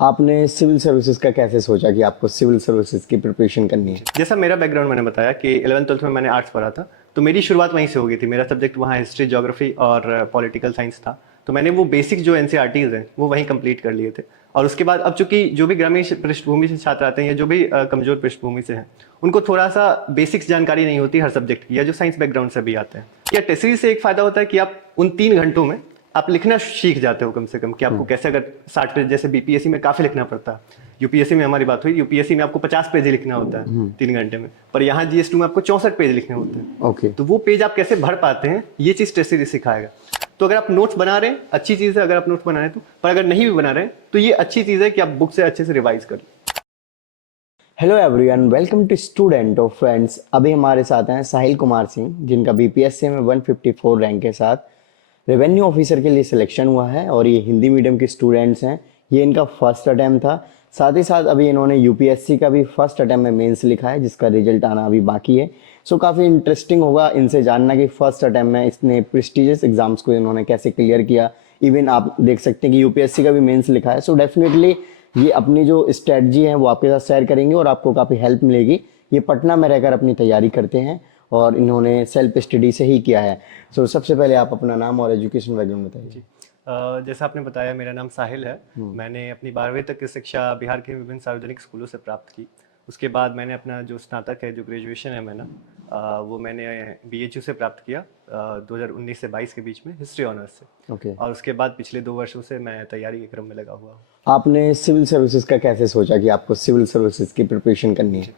आपने civil services का कैसे सोचा कि आपको सिविल सर्विसेज की प्रिपरेशन करनी है? जैसा मेरा बैकग्राउंड मैंने बताया कि 11th 12th में मैंने आर्ट्स पढ़ा था, तो मेरी शुरुआत वहीं से हो गई थी। मेरा सब्जेक्ट वहाँ हिस्ट्री, ज्योग्राफी और पॉलिटिकल साइंस था। तो मैंने वो बेसिक जो एनसीईआरटीज़ हैं वो वहीं कंप्लीट कर लिए थे। और उसके बाद अब चूंकि जो भी ग्रामीण पृष्ठभूमि से छात्र आते हैं या जो भी कमजोर पृष्ठभूमि से हैं, उनको थोड़ा सा बेसिक्स जानकारी नहीं होती हर सब्जेक्ट की, या जो साइंस बैकग्राउंड से भी आते हैं। या टेस्ट से एक फायदा होता है कि आप उन 3 घंटों में आप लिखना सीख जाते हो कम से कम, कि आपको कैसे, अगर 60 पेज, जैसे बीपीएससी में काफी लिखना पड़ता है। यूपीएससी में हमारी बात हुई, यूपीएससी में आपको 50 पेज ही लिखना होता है 3 घंटे में, पर यहाँ जीएस2 में आपको 64 पेज लिखने होते हैं। ओके। तो वो पेज आप कैसे भर पाते हैं, ये चीज टेस्ट सीरीज सिखाएगा। तो अगर आप नोट्स बना रहे हैं, अच्छी चीज है अगर आप नोट्स बना रहे हैं तो, पर अगर नहीं भी बना रहे हैं तो ये अच्छी चीज है कि आप बुक से अच्छे से रिवाइज करें। Hello everyone, welcome to student of friends. अभी हमारे साथ हैं साहिल कुमार सिंह, जिनका बीपीएससी में 154 रैंक के साथ रेवेन्यू ऑफिसर के लिए सिलेक्शन हुआ है और ये हिंदी मीडियम के स्टूडेंट्स हैं। ये इनका फर्स्ट अटैम्प्ट था। साथ ही साथ अभी इन्होंने यूपीएससी का भी फर्स्ट अटैम्प्ट में मेंस लिखा है, जिसका रिजल्ट आना अभी बाकी है। सो काफ़ी इंटरेस्टिंग होगा इनसे जानना कि फर्स्ट अटैम्प्ट में इतने प्रेस्टिजियस एग्जाम्स को इन्होंने कैसे क्लियर किया। इवन आप देख सकते हैं कि यूपीएससी का भी मेंस लिखा है। सो डेफिनेटली ये अपनी जो स्ट्रेटजी है वो आपके साथ शेयर करेंगे और आपको काफ़ी हेल्प मिलेगी। ये पटना में रहकर अपनी तैयारी करते हैं और इन्होंने सेल्फ स्टडी से ही किया है। सो सबसे पहले आप अपना नाम और एजुकेशन बैकग्राउंड बताइए। जैसा आपने बताया, मेरा नाम साहिल है। मैंने अपनी 12वीं तक की शिक्षा बिहार के विभिन्न सार्वजनिक स्कूलों से प्राप्त की। उसके बाद मैंने अपना जो स्नातक है, जो ग्रेजुएशन है मैंने, वो मैंने बीएचयू से प्राप्त किया 2019 से 22 के बीच में, हिस्ट्री ऑनर्स से। ओके। और उसके बाद पिछले 2 वर्षों से मैं तैयारी के क्रम में लगा हुआ हूँ। आपने सिविल सर्विसेज का कैसे सोचा कि आपको सिविल सर्विसेज की प्रिपरेशन करनी है?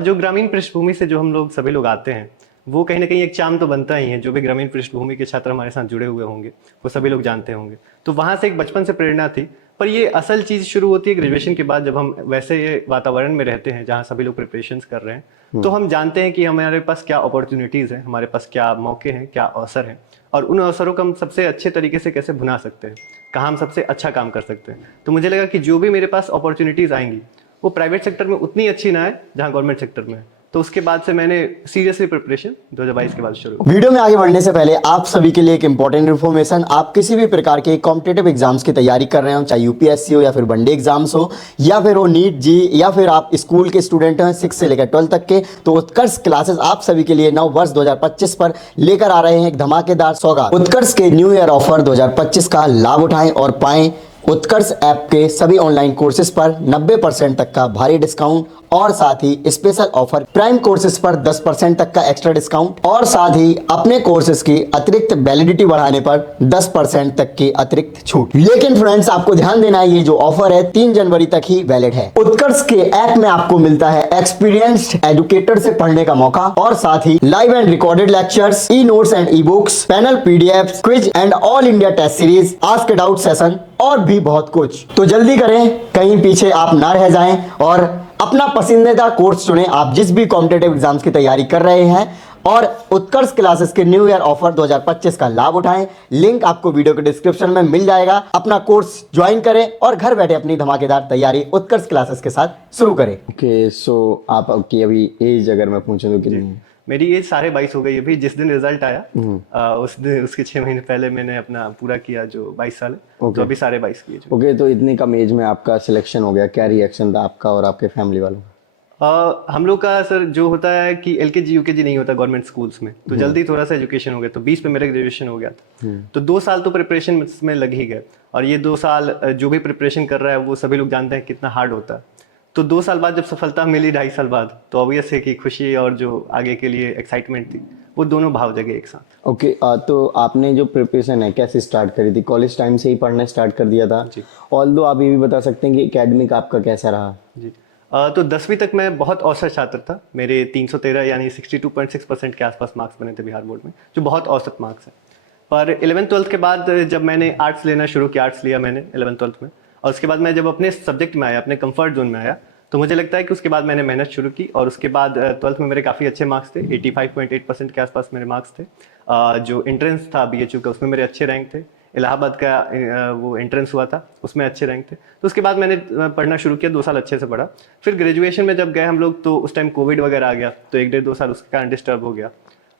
जो ग्रामीण पृष्ठभूमि से जो हम लोग सभी लोग आते हैं, वो कहीं ना कहीं एक चाम तो बनता ही है। जो भी ग्रामीण पृष्ठभूमि के छात्र हमारे साथ जुड़े हुए होंगे वो सभी लोग जानते होंगे। तो वहाँ से एक बचपन से प्रेरणा थी। पर ये असल चीज़ शुरू होती है ग्रेजुएशन के बाद, जब हम वैसे ये वातावरण में रहते हैं जहाँ सभी लोग प्रिपरेशंस कर रहे हैं। तो हम जानते हैं कि हमारे पास क्या अपॉर्चुनिटीज़ हैं, हमारे पास क्या मौके हैं, क्या अवसर हैं, और उन अवसरों को हम सबसे अच्छे तरीके से कैसे भुना सकते हैं, कहाँ हम सबसे अच्छा काम कर सकते हैं। तो मुझे लगा कि जो भी मेरे पास अपॉर्चुनिटीज़ आएंगी वो प्राइवेट सेक्टर में उतनी अच्छी ना है जहाँ गवर्नमेंट सेक्टर में है। तो उसके बाद से मैंने सीरियसली प्रिपरेशन 2022 के बाद शुरू। वीडियो में आगे बढ़ने से पहले आप सभी के लिए एक इंपॉर्टेंट इन्फॉर्मेशन। आप किसी भी प्रकार के कॉम्पिटिटिव एग्जाम्स की तैयारी कर रहे हो, चाहे यूपीएससी हो या फिर वनडे एग्जाम्स हो या फिर वो नीट जी, या फिर आप स्कूल के स्टूडेंट हैं 6 से लेकर 12 तक के, तो उत्कर्ष क्लासेस आप सभी के लिए नव वर्ष 2025 पर लेकर आ रहे हैं एक धमाकेदार सौगात। उत्कर्ष के न्यू ईयर ऑफर 2025 का लाभ उठाएं और पाएं उत्कर्ष ऐप के सभी ऑनलाइन कोर्सेज पर 90% तक का भारी डिस्काउंट, और साथ ही स्पेशल ऑफर प्राइम कोर्सेज पर 10% तक का एक्स्ट्रा डिस्काउंट, और साथ ही अपने कोर्सेज की अतिरिक्त वैलिडिटी बढ़ाने पर 10% तक की अतिरिक्त छूट। लेकिन फ्रेंड्स, आपको ध्यान देना है, ये जो ऑफर है 3 जनवरी तक ही वैलिड है। उत्कर्ष के ऐप में आपको मिलता है एक्सपीरियंस्ड एजुकेटर से पढ़ने का मौका, और साथ ही live and recorded lectures, e notes and e books, panel PDF, quiz and all India test series, ask it out session और भी बहुत कुछ। तो जल्दी करें, कहीं पीछे आप ना रह जाएं और अपना पसंदीदा कोर्स चुनें। आप जिस भी कॉम्पिटिटिव एग्जाम्स की तैयारी कर रहे हैं, और उत्कर्ष क्लासेस के न्यू ईयर ऑफर 2025 का लाभ उठाएं। लिंक आपको वीडियो के डिस्क्रिप्शन में मिल जाएगा। अपना कोर्स ज्वाइन करें और घर बैठे अपनी धमाकेदार तैयारी उत्कर्ष क्लासेस के साथ शुरू करें। ओके, सो आपकी अभी एज अगर मैं पूछूं तो कितनी है? मेरी एज 22.5 हो गई अभी। जिस दिन रिजल्ट आया उस दिन, उसके 6 महीने पहले मैंने अपना पूरा किया जो 22 साल है। तो अभी 22.5 की एज। ओके, तो इतनी कम एज में आपका सिलेक्शन हो गया, क्या रिएक्शन था आपका और आपके फैमिली वालों का? हम लोग का सर जो होता है कि एलकेजी यूकेजी नहीं होता गवर्नमेंट स्कूल्स में, तो जल्दी थोड़ा सा एजुकेशन हो गया। तो 20 पे मेरा ग्रेजुएशन हो गया था। तो 2 साल तो प्रिपरेशन में लग ही गए। और ये 2 साल जो भी प्रिपरेशन कर रहा है वो सभी लोग जानते हैं कितना हार्ड होता है। तो 2 साल बाद जब सफलता मिली 2.5 साल बाद, तो ऑब्वियस है कि खुशी और जो आगे के लिए एक्साइटमेंट थी, वो दोनों भाव जगे एक साथ। ओके, तो आपने जो प्रिपरेशन है कैसे स्टार्ट करी थी? कॉलेज टाइम से ही पढ़ना स्टार्ट कर दिया था? जी। ऑल्दो आप ये भी बता सकते हैं कि एकेडमिक आपका कैसा रहा? जी। तो 10वीं तक मैं बहुत औसत छात्र था। मेरे 313 यानी 62.6% के आसपास मार्क्स बने थे बिहार बोर्ड में, जो बहुत औसत मार्क्स है। पर 11th 12th के बाद जब मैंने आर्ट्स लेना शुरू किया, आर्ट्स लिया मैंने 11th 12th में, और उसके बाद मैं जब अपने सब्जेक्ट में आया, अपने कंफर्ट जोन में आया, तो मुझे लगता है कि उसके बाद मैंने मेहनत शुरू की। और उसके बाद 12th में मेरे काफ़ी अच्छे मार्क्स थे, 85.8% के आसपास मेरे मार्क्स थे। जो एंट्रेंस था बीएचयू का, उसमें मेरे अच्छे रैंक थे। इलाहाबाद का वो एंट्रेंस हुआ था, उसमें अच्छे रैंक थे। तो उसके बाद मैंने पढ़ना शुरू किया, 2 साल अच्छे से पढ़ा। फिर ग्रेजुएशन में जब गए हम लोग, तो उस टाइम कोविड वगैरह आ गया, तो 1-1.5-2 साल उसके कारण डिस्टर्ब हो गया।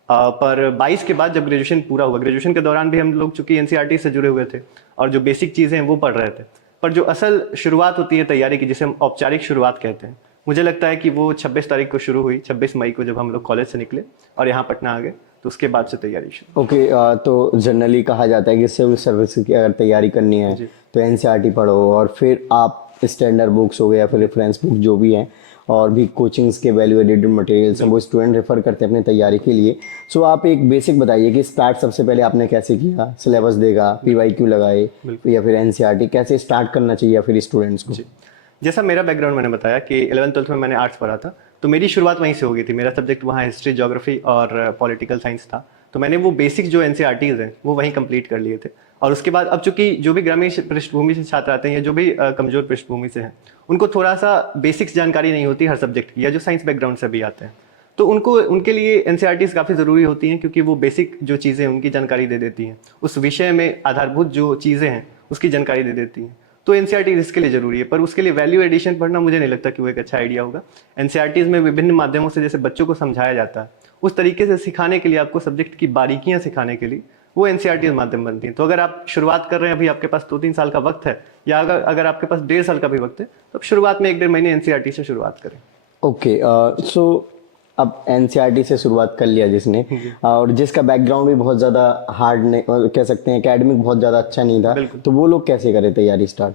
पर 22 के बाद जब ग्रेजुएशन पूरा हुआ, ग्रेजुएशन के दौरान भी हम लोग चूंकि एनसीईआरटी से जुड़े हुए थे और जो बेसिक चीज़ें हैं वो पढ़ रहे थे, पर जो असल शुरुआत होती है तैयारी की, जिसे हम औपचारिक शुरुआत कहते हैं, मुझे लगता है कि वो 26 तारीख को शुरू हुई, 26 मई को जब हम लोग कॉलेज से निकले और यहाँ पटना आ गए, तो उसके बाद से तैयारी शुरू। ओके, तो जनरली कहा जाता है कि सिविल सर्विस की अगर तैयारी करनी है जी। तो एनसीईआरटी पढ़ो और फिर आप स्टैंडर्ड बुक्स हो गए या फिर रेफरेंस बुक जो भी हैं और भी कोचिंग्स के वैल्यू एडेड मटेरियल्स हैं वो स्टूडेंट रेफर करते हैं अपनी तैयारी के लिए। सो आप एक बेसिक बताइए कि स्टार्ट सबसे पहले आपने कैसे किया, सिलेबस देगा, पीवाईक्यू लगाए या फिर एनसीईआरटी, कैसे स्टार्ट करना चाहिए या फिर स्टूडेंट्स को? जैसा मेरा बैकग्राउंड मैंने बताया कि 11th-12th में मैंने आर्ट्स पढ़ा था, तो मेरी शुरुआत वहीं से हो गई थी। मेरा सब्जेक्ट वहाँ हिस्ट्री, ज्योग्राफी और पॉलिटिकल साइंस था, तो मैंने वो बेसिक जो एनसीईआरटीज़ हैं वो वहीं कंप्लीट कर लिए थे। और उसके बाद अब चूंकि जो भी ग्रामीण पृष्ठभूमि से छात्र आते हैं या जो भी कमजोर पृष्ठभूमि से हैं, उनको थोड़ा सा बेसिक्स जानकारी नहीं होती हर सब्जेक्ट की, या जो साइंस बैकग्राउंड से भी आते हैं, तो उनको उनके लिए एनसीईआरटीज़ काफ़ी ज़रूरी होती हैं, क्योंकि वो बेसिक जो चीज़ें हैं उनकी जानकारी दे देती हैं, उस विषय में आधारभूत जो चीज़ें हैं उसकी जानकारी दे देती हैं। तो एनसीईआरटी इसके लिए जरूरी है, पर उसके लिए वैल्यू एडिशन पढ़ना मुझे नहीं लगता कि वो एक अच्छा आइडिया होगा। एनसीईआरटीज़ में विभिन्न माध्यमों से जैसे बच्चों को समझाया जाता है, उस तरीके से सिखाने के लिए, आपको सब्जेक्ट की बारीकियां सिखाने के लिए वो एनसीईआरटी माध्यम बनती हैं। तो अगर आप शुरुआत कर रहे हैं, अभी आपके पास 2-3 साल का वक्त है, या अगर आपके पास 1.5 साल का भी वक्त है, तो शुरुआत में 1-1.5 महीने एनसीईआरटी से शुरुआत करें। ओके, सो अब एनसीईआरटी से शुरुआत कर लिया जिसने और जिसका बैकग्राउंड भी बहुत ज़्यादा हार्ड नहीं, कह सकते हैं एकेडमिक बहुत ज़्यादा अच्छा नहीं था, तो वो लोग कैसे करें तैयारी स्टार्ट?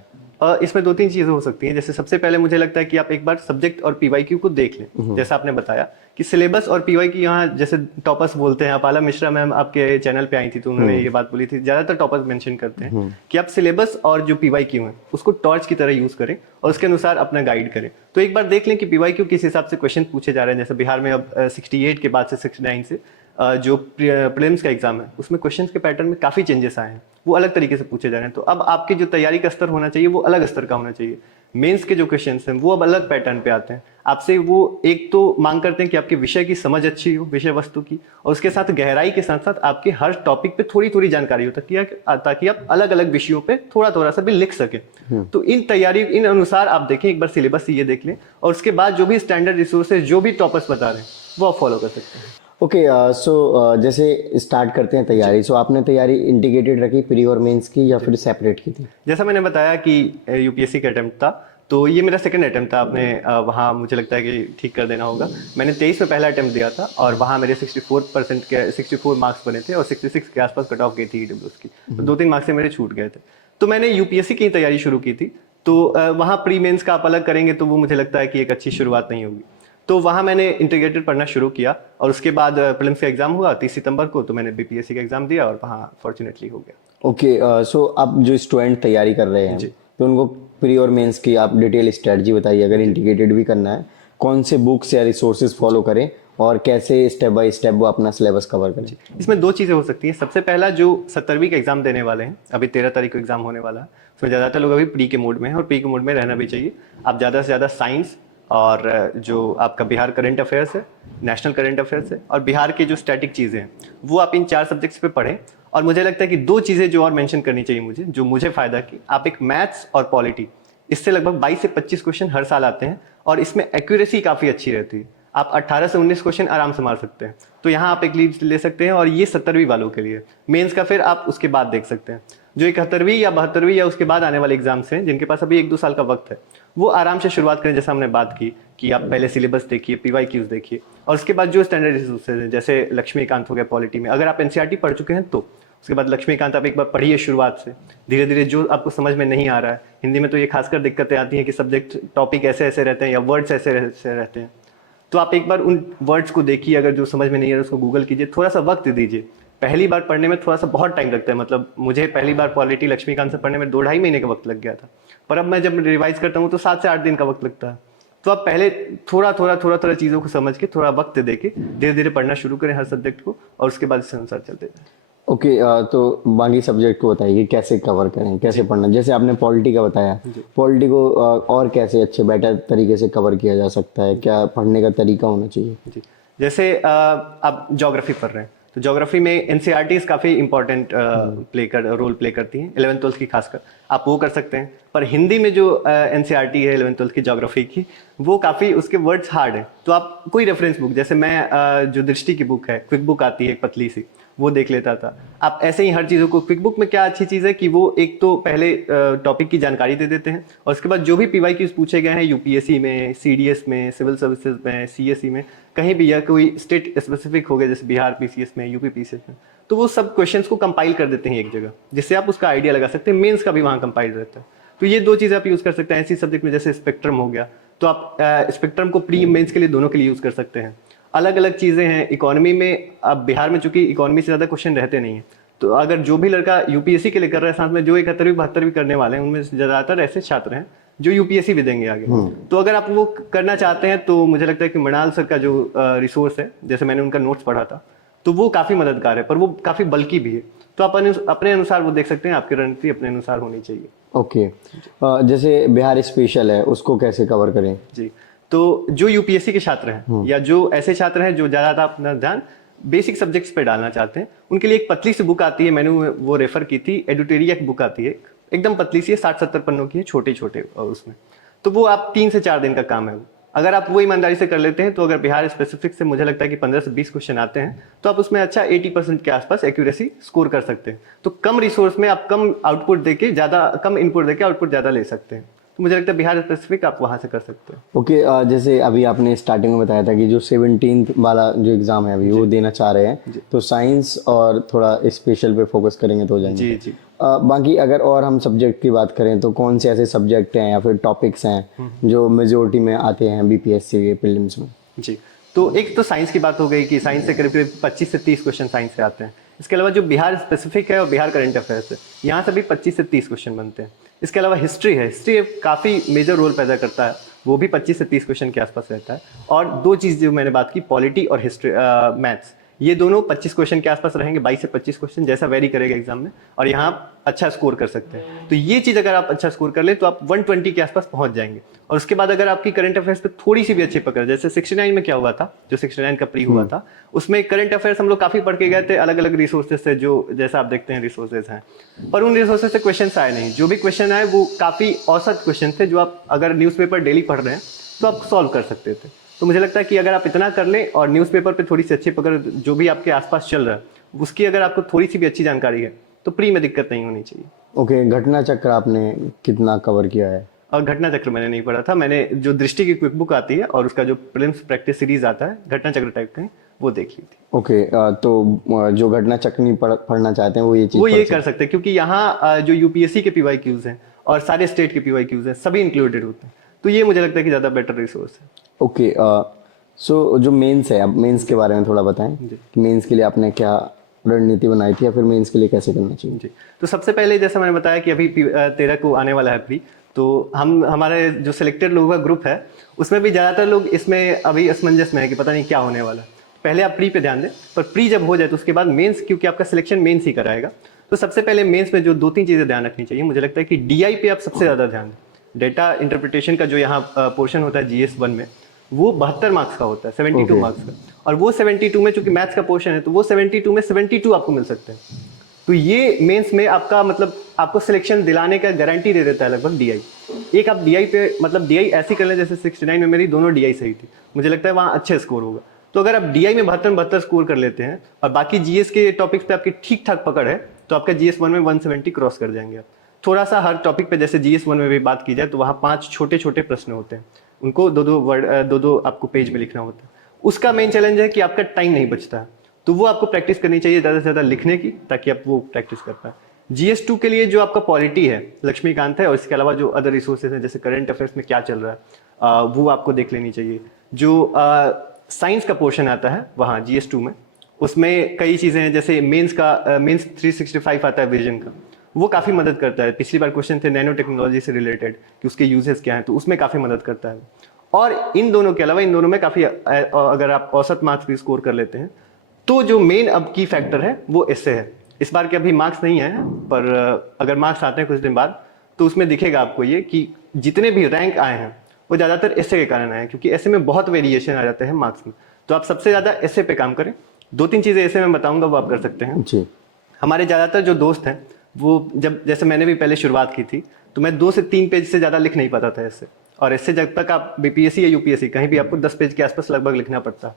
इसमें 2-3 चीजें हो सकती हैं। जैसे सबसे पहले मुझे लगता है कि आप एक बार सब्जेक्ट और पीवाईक्यू को देख लें। जैसा आपने बताया कि सिलेबस और पीवाईक्यू, यहाँ जैसे टॉपर्स बोलते हैं, अपाला मिश्रा मैम आपके चैनल पे आई थी तो उन्होंने ये बात बोली थी, ज्यादातर टॉपर्स मेंशन करते हैं कि आप सिलेबस और जो पीवाईक्यू है उसको टॉर्च की तरह यूज करें और उसके अनुसार अपना गाइड करें। तो एक बार देख लें कि पीवाईक्यू किस हिसाब से क्वेश्चन पूछे जा रहे हैं। जैसे बिहार में अब 68 के बाद से 69 से जो प्रीलिम्स का एग्जाम है उसमें क्वेश्चंस के पैटर्न में काफ़ी चेंजेस आए हैं, वो अलग तरीके से पूछे जा रहे हैं। तो अब आपकी जो तैयारी का स्तर होना चाहिए वो अलग स्तर का होना चाहिए। मेंस के जो क्वेश्चंस हैं वो अब अलग पैटर्न पे आते हैं। आपसे वो एक तो मांग करते हैं कि आपके विषय की समझ अच्छी हो, विषय वस्तु की, और उसके साथ गहराई के साथ साथ आपके हर टॉपिक पे थोड़ी थोड़ी जानकारी हो, ताकि आप अलग अलग विषयों पे थोड़ा थोड़ा सा भी लिख सके। तो इन अनुसार आप देखें, एक बार सिलेबस ये देख लें, और उसके बाद जो भी स्टैंडर्ड रिसोर्सेज जो भी टॉपर्स बता रहे हैं वो आप फॉलो कर सकते हैं। ओके, सो जैसे स्टार्ट करते हैं तैयारी, सो आपने तैयारी इंटीग्रेटेड रखी प्री और मेंस की या फिर सेपरेट की थी? जैसा मैंने बताया कि यूपीएससी का अटेम्प्ट था, तो ये मेरा सेकंड अटेम्प्ट था। आपने वहाँ मुझे लगता है कि ठीक कर देना होगा। मैंने 23 में पहला अटेम्प्ट दिया था और वहाँ मेरे 64% के 64 मार्क्स बने थे और 66 के आसपास कट ऑफ गई थी ईडब्ल्यूएस की, तो 2-3 मार्क्स से मेरे छूट गए थे। तो मैंने यूपीएससी की तैयारी शुरू की थी। तो वहाँ प्री मेंस का आप अलग करेंगे तो वो मुझे लगता है कि एक अच्छी शुरुआत नहीं होगी। तो वहाँ मैंने इंटीग्रेटेड पढ़ना शुरू किया और उसके बाद प्रीलिम्स का एग्जाम हुआ 30 सितंबर को, तो मैंने बीपीएससी का एग्जाम दिया और वहाँ फॉर्चुनेटली हो गया। ओके, सो अब जो स्टूडेंट तैयारी कर रहे हैं तो उनको प्री और मेंस की आप डिटेल स्ट्रेटजी बताइए। अगर इंटीग्रेटेड भी करना है, कौन से बुक्स या रिसोर्सेज फॉलो करें और कैसे स्टेप बाय स्टेप वो अपना सिलेबस कवर करें? इसमें 2 चीज़ें हो सकती हैं। सबसे पहला, जो 17वीं का एग्जाम देने वाले हैं, अभी 13 तारीख को एग्जाम होने वाला है, उसमें ज़्यादातर लोग अभी प्री के मोड में हैं और प्री के मोड में रहना भी चाहिए। आप ज़्यादा से ज़्यादा साइंस और जो आपका बिहार करंट अफेयर्स है, नेशनल करंट अफेयर्स है और बिहार की जो स्टैटिक चीज़ें हैं वो आप इन 4 सब्जेक्ट्स पे पढ़ें। और मुझे लगता है कि 2 चीज़ें जो और मेंशन करनी चाहिए मुझे, जो मुझे फ़ायदा की, आप एक मैथ्स और पॉलिटी, इससे लगभग 22 से 25 क्वेश्चन हर साल आते हैं और इसमें एक्यूरेसी काफ़ी अच्छी रहती है। आप 18 से 19 क्वेश्चन आराम से मार सकते हैं। तो यहाँ आप एक लीड ले सकते हैं और ये 17वीं वालों के लिए। मेंस का फिर आप उसके बाद देख सकते हैं। जो 71वीं या 72वीं या उसके बाद आने वाले एग्जाम्स हैं, जिनके पास अभी 1-2 साल का वक्त है, वो आराम से शुरुआत करें। जैसा हमने बात की कि आप पहले सिलेबस देखिए, पीवाईक्यूज देखिए, और उसके बाद जो स्टैंडर्ड रिसोर्सेज हैं, जैसे लक्ष्मीकांत हो गया पॉलिटी में, अगर आप एनसीईआरटी पढ़ चुके हैं तो उसके बाद लक्ष्मीकांत आप एक बार पढ़िए शुरुआत से। धीरे धीरे जो आपको समझ में नहीं आ रहा है, हिंदी में तो ये खासकर दिक्कतें आती हैं कि सब्जेक्ट टॉपिक ऐसे ऐसे रहते हैं या वर्ड्स ऐसे ऐसे रहते हैं, तो आप एक बार उन वर्ड्स को देखिए। अगर जो समझ में नहीं आ रहा उसको गूगल कीजिए, थोड़ा सा वक्त दीजिए। पहली बार पढ़ने में थोड़ा सा बहुत टाइम लगता है। मतलब मुझे पहली बार पॉलिटी लक्ष्मीकांत से पढ़ने में 2-2.5 महीने का वक्त लग गया था, पर अब मैं जब रिवाइज करता हूँ तो 7 से 8 दिन का वक्त लगता है। तो आप पहले थोड़ा चीज़ों को समझ के, थोड़ा वक्त दे के धीरे धीरे पढ़ना शुरू करें हर सब्जेक्ट को, और उसके बाद इसके अनुसार चलते जाएं। ओके, तो बाकी सब्जेक्ट को बताइए कि कैसे कवर करें, कैसे पढ़ना। जैसे आपने पॉलिटी का बताया, पॉलिटी को और कैसे अच्छे बेटर तरीके से कवर किया जा सकता है, क्या पढ़ने का तरीका होना चाहिए? जी, जैसे आप ज्योग्राफी पढ़ रहे हैं तो ज्योग्राफी में एनसीईआरटीज़ काफ़ी इंपॉर्टेंट रोल प्ले करती हैं, 11th-12th की खासकर। आप वो कर सकते हैं। पर हिंदी में जो एनसीईआरटी है 11th-12th की ज्योग्राफी की, वो काफ़ी, उसके वर्ड्स हार्ड है। तो आप कोई रेफरेंस बुक, जैसे मैं जो दृष्टि की बुक है, क्विक बुक आती है एक पतली सी, वो देख लेता था। आप ऐसे ही हर चीज़ों को, क्विक बुक में क्या अच्छी चीज़ है कि वो एक तो पहले टॉपिक की जानकारी दे देते हैं और उसके बाद जो भी पीवाईक्यूज पूछे गए हैं यूपीएससी में, सीडीएस में, सिविल सर्विसेज में, सीएसई में, कहीं भी, या कोई स्टेट स्पेसिफिक हो गया जैसे बिहार पीसीएस में, यूपी पीसीएस में, तो वो सब क्वेश्चंस को कंपाइल कर देते हैं एक जगह, जिससे आप उसका आइडिया लगा सकते हैं। मेंस का भी वहाँ कंपाइल रहता है। तो ये दो चीज़ें आप यूज़ कर सकते हैं। ऐसी सब्जेक्ट में जैसे स्पेक्ट्रम हो गया, तो आप स्पेक्ट्रम को प्री मेंस के लिए दोनों के लिए यूज़ कर सकते हैं। अलग अलग चीज़ें हैं इकोनॉमी में। अब बिहार में चूंकि इकोनॉमी से ज़्यादा क्वेश्चन रहते नहीं हैं, तो अगर जो भी लड़का यूपीएससी के लिए कर रहा है, साथ में जो 71वीं 72वीं करने वाले हैं, उनमें ज़्यादातर ऐसे छात्र हैं जो यूपीएससी भी देंगे आगे। तो अगर आप वो करना चाहते हैं तो मुझे लगता है कि मृणाल सर का जो रिसोर्स है, जैसे मैंने उनका नोट्स पढ़ा था, तो वो काफ़ी मददगार है, पर वो काफ़ी बल्कि भी है। तो आप अपने अनुसार वो देख सकते हैं। आपकी रणनीति अपने अनुसार होनी चाहिए। ओके। जैसे बिहार स्पेशल है, उसको कैसे कवर करें? जी, तो जो यूपीएससी के छात्र हैं या जो ऐसे छात्र हैं जो ज़्यादा अपना ध्यान बेसिक सब्जेक्ट्स पे डालना चाहते हैं, उनके लिए एक पतली सी बुक आती है, मैंने वो रेफर की थी, एडुटेरिया की बुक आती है, एकदम पतली सी है, 60-70 पन्नों की है, छोटे छोटे उसमें। तो वो आप 3 से 4 दिन का काम है वो। अगर आप वो ईमानदारी से कर लेते हैं, तो अगर बिहार स्पेसिफिक से मुझे लगता है कि 15 से 20 क्वेश्चन आते हैं, तो आप उसमें अच्छा 80% के आसपास एक्यूरेसी स्कोर कर सकते हैं। तो कम रिसोर्स में आप कम आउटपुट देके ज़्यादा, कम इनपुट देके आउटपुट ज़्यादा ले सकते हैं। तो मुझे लगता है बिहार स्पेसिफिक आप वहाँ से कर सकते हैं। ओके। जैसे अभी आपने स्टार्टिंग में बताया था कि जो 17th वाला जो एग्ज़ाम है अभी वो देना चाह रहे हैं, तो साइंस और थोड़ा स्पेशल पे फोकस करेंगे तो हो जाएंगे। जी जी। बाकी अगर और हम सब्जेक्ट की बात करें तो कौन से ऐसे सब्जेक्ट हैं या फिर टॉपिक्स हैं जो मेजोरिटी में आते हैं बीपीएससी के प्रीलिम्स में? जी, तो एक तो साइंस की बात हो गई कि साइंस से करीब करीब 25 से 30 क्वेश्चन साइंस से आते हैं। इसके अलावा जो बिहार स्पेसिफिक है और बिहार करंट अफेयर्स है, यहाँ से भी 25 से 30 क्वेश्चन बनते हैं। इसके अलावा हिस्ट्री है, हिस्ट्री काफ़ी मेजर रोल पैदा करता है, वो भी 25 से 30 क्वेश्चन के आसपास रहता है। और दो चीज़ जो मैंने बात की, पॉलिटी और हिस्ट्री, मैथ्स, ये दोनों 25 क्वेश्चन के आसपास रहेंगे, 22 से 25 क्वेश्चन, जैसा वेरी करेगा एग्जाम में, और यहाँ आप अच्छा स्कोर कर सकते हैं। तो ये चीज़ अगर आप अच्छा स्कोर कर ले तो आप 120 के आसपास पहुंच जाएंगे। और उसके बाद अगर आपकी करंट अफेयर्स पे थोड़ी सी भी अच्छी पकड़, जैसे 69 में क्या हुआ था, जो 69 का प्री हुआ था, उसमें करंट अफेयर्स हम लोग काफ़ी पढ़ के गए थे अलग अलग रिसोर्सेज से, जो जैसा आप देखते हैं रिसोर्सेज हैं, पर उन रिसोर्सेज से क्वेश्चन आए नहीं। जो भी क्वेश्चन आए वो काफ़ी औसत क्वेश्चन थे, जो आप अगर न्यूज़पेपर डेली पढ़ रहे हैं तो आप सॉल्व कर सकते थे। तो मुझे लगता है कि अगर आप इतना कर लें और न्यूज़पेपर पे थोड़ी सी अच्छी पकड़, जो भी आपके आसपास चल रहा है उसकी अगर आपको थोड़ी सी भी अच्छी जानकारी है, तो प्री में दिक्कत नहीं होनी चाहिए। ओके। घटना चक्र आपने कितना कवर किया है? और घटना चक्र मैंने नहीं पढ़ा था, मैंने जो दृष्टि की क्विक बुक आती है और उसका जो प्रीलिम्स प्रैक्टिस सीरीज आता है घटना चक्र टाइप का, वो देख ली थी। ओके। तो जो घटना चक्र नहीं पढ़ना चाहते हैं वो ये चीज़ वो ये कर सकते हैं, क्योंकि यहाँ जो यूपीएससी के पीवाईक्यूज हैं और सारे स्टेट के पीवाईक्यूज हैं, सभी इंक्लूडेड होते हैं। तो ये मुझे लगता है कि ज़्यादा बेटर रिसोर्स है। ओके। सो जो मेंस है, अब मेंस के बारे में थोड़ा बताएं कि मेंस के लिए आपने क्या रणनीति बनाई थी या फिर मेंस के लिए कैसे करना चाहिए? जी, तो सबसे पहले जैसा मैंने बताया कि अभी 13 को आने वाला है प्री, तो हमारे जो सिलेक्टेड लोगों का ग्रुप है उसमें भी ज़्यादातर लोग इसमें अभी असमंजस में है कि पता नहीं क्या होने वाला है। पहले आप प्री पे ध्यान दें, पर प्री जब हो जाए तो उसके बाद मेंस, क्योंकि आपका सिलेक्शन मेंस ही कराएगा। तो सबसे पहले मेंस में जो 2-3 चीज़ें ध्यान रखनी चाहिए, मुझे लगता है कि डीआई पे आप सबसे ज़्यादा ध्यान दें। डेटा इंटरप्रिटेशन का जो यहाँ पोर्शन होता है जीएस 1 में, वो 72 मार्क्स का होता है, 72 मार्क्स का। और वो 72 में, चूंकि मैथ्स का पोर्शन है, तो वो 72 में 72 आपको मिल सकते हैं। तो ये मेंस में आपका मतलब आपको सिलेक्शन दिलाने का गारंटी दे देता है लगभग डीआई। एक आप डीआई पे, मतलब डीआई ऐसी कर लें जैसे 69 में मेरी दोनों डीआई सही थी, मुझे लगता है वहाँ अच्छे स्कोर होगा। तो अगर आप डीआई में 72 स्कोर कर लेते हैं और बाकी जीएस के टॉपिक्स पे आपकी ठीक ठाक पकड़ है, तो आपका जीएस 1 में 170 क्रॉस कर जाएंगे आप। थोड़ा सा हर टॉपिक पे, जैसे जीएस 1 में भी बात की जाए तो वहाँ 5 छोटे छोटे प्रश्न होते हैं, उनको दो आपको पेज में लिखना होता है। उसका मेन चैलेंज है कि आपका टाइम नहीं बचता है, तो वो आपको प्रैक्टिस करनी चाहिए ज़्यादा से ज़्यादा लिखने की, ताकि आप वो प्रैक्टिस कर पाए। जीएस 2 के लिए जो आपका पॉलिटी है, लक्ष्मीकांत है, और इसके अलावा जो अदर रिसोर्सेज हैं जैसे करंट अफेयर्स में क्या चल रहा है वो आपको देख लेनी चाहिए। जो साइंस का पोर्शन आता है वहाँ जीएस 2 में, उसमें कई चीज़ें हैं, जैसे मेंस 365 आता है विजन का, वो काफ़ी मदद करता है। पिछली बार क्वेश्चन थे नैनो टेक्नोलॉजी से रिलेटेड कि उसके यूजेस क्या हैं, तो उसमें काफ़ी मदद करता है। और इन दोनों के अलावा इन दोनों में काफ़ी, अगर आप औसत मार्क्स भी स्कोर कर लेते हैं, तो जो मेन अब की फैक्टर है वो एस्से है। इस बार के अभी मार्क्स नहीं है, पर अगर मार्क्स आते हैं कुछ दिन बाद तो उसमें दिखेगा आपको ये कि जितने भी रैंक आए हैं वो ज़्यादातर एस्से के कारण आए हैं, क्योंकि एस्से में बहुत वेरिएशन आ जाते हैं मार्क्स में। तो आप सबसे ज़्यादा एस्से पे काम करें। 2-3 चीज़ें एस्से में बताऊंगा, वो आप कर सकते हैं जी। हमारे ज़्यादातर जो दोस्त हैं वो, जब जैसे मैंने भी पहले शुरुआत की थी, तो मैं 2 से 3 पेज से ज़्यादा लिख नहीं पाता था एस्से। और एस्से जब तक आप बीपीएससी या यूपीएससी कहीं भी आपको 10 पेज के आसपास लगभग लिखना पड़ता।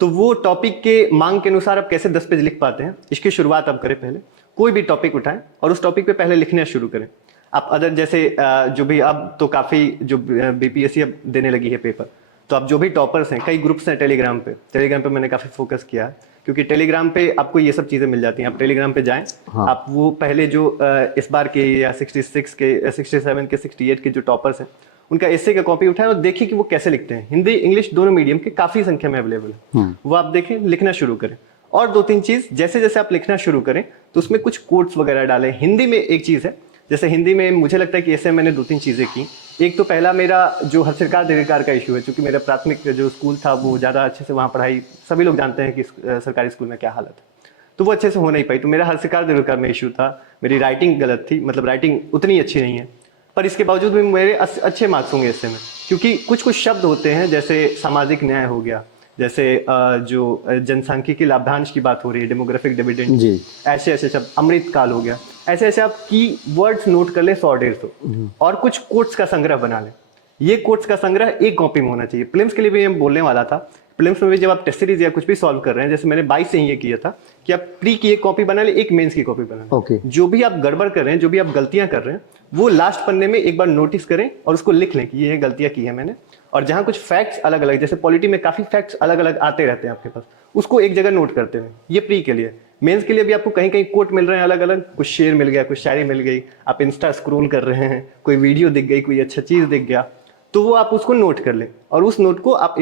तो वो टॉपिक के मांग के अनुसार आप कैसे 10 पेज लिख पाते हैं, इसकी शुरुआत आप करें। पहले कोई भी टॉपिक उठाएं और उस टॉपिक पे पहले लिखना शुरू करें। आप अदर जैसे जो भी अब तो काफ़ी जो बीपीएससी अब देने लगी है पेपर, तो आप जो भी टॉपर्स हैं, कई ग्रुप्स हैं टेलीग्राम पे मैंने काफ़ी फोकस किया है, क्योंकि टेलीग्राम पे आपको ये सब चीज़ें मिल जाती हैं। आप टेलीग्राम पे जाएं, हाँ। आप वो पहले जो इस बार के या 66 के 67 के 68 के जो टॉपर्स हैं उनका एस्से का कॉपी उठाएं और देखिए कि वो कैसे लिखते हैं। हिंदी इंग्लिश दोनों मीडियम के काफ़ी संख्या में अवेलेबल है, वो आप देखें, लिखना शुरू करें। और 2-3 चीज़, जैसे जैसे आप लिखना शुरू करें तो उसमें कुछ कोट्स वगैरह डालें। हिंदी में एक चीज़ है, जैसे हिंदी में मुझे लगता है कि ऐसे मैंने 2-3 चीज़ें की। एक तो पहला मेरा जो हर सरकार दीर्घकार का इशू है, क्योंकि मेरा प्राथमिक जो स्कूल था वो ज़्यादा अच्छे से वहाँ पढ़ाई, सभी लोग जानते हैं कि सरकारी स्कूल में क्या हालत है, तो वो अच्छे से हो नहीं पाई। तो मेरा हर सरकार दीर्घकार में इशू था, मेरी राइटिंग गलत थी, मतलब राइटिंग उतनी अच्छी नहीं है, पर इसके बावजूद भी मेरे अच्छे मार्क्स होंगे इससे में, क्योंकि कुछ कुछ शब्द होते हैं जैसे सामाजिक न्याय हो गया, जैसे जो जनसांख्यिकी लाभांश की बात हो रही है, डेमोग्राफिक डिविडेंड जी। ऐसे ऐसे शब्द, अमृत काल हो गया, ऐसे ऐसे आप की वर्ड्स नोट कर ले 100-150 और कुछ कोट्स का संग्रह बना लें। ये कोट्स का संग्रह एक कॉपी में होना चाहिए। प्रीलिम्स के लिए भी मैं बोलने वाला था, प्रीलिम्स में भी जब आप टेस्ट सीरीज या कुछ भी सॉल्व कर रहे हैं, जैसे मैंने 22 से ही ये किया था कि आप प्री की एक कॉपी बना ले, एक मेंस की कॉपी बना ले। ओके। जो भी आप गड़बड़ कर रहे हैं, जो भी आप गलतियां कर रहे हैं, वो लास्ट पन्ने में एक बार नोटिस करें और उसको लिख लें कि ये गलतियां की है मैंने। और जहां कुछ फैक्ट्स अलग अलग, जैसे पॉलिटी में काफी फैक्ट्स अलग अलग आते रहते हैं आपके पास, उसको एक जगह नोट करते हैं। ये प्री के लिए। मेंस के लिए भी आपको कहीं कहीं कोट मिल रहे हैं अलग अलग, कुछ शेर मिल गया, कुछ शायरी मिल गई, आप इंस्टा स्क्रॉल कर रहे हैं, कोई वीडियो दिख गई, कोई अच्छा चीज दिख गया, तो वो आप उसको नोट कर लें और उस नोट को आप